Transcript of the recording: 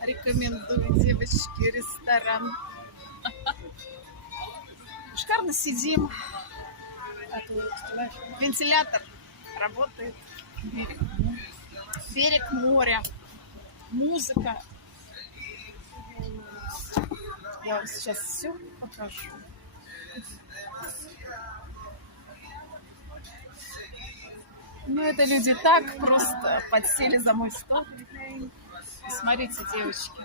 Рекомендую, девочки, ресторан. Шикарно сидим. Вентилятор работает. Берег моря. Музыка. Я вам сейчас все покажу. Ну, это люди так просто подсели за мой стол. Смотрите, девочки.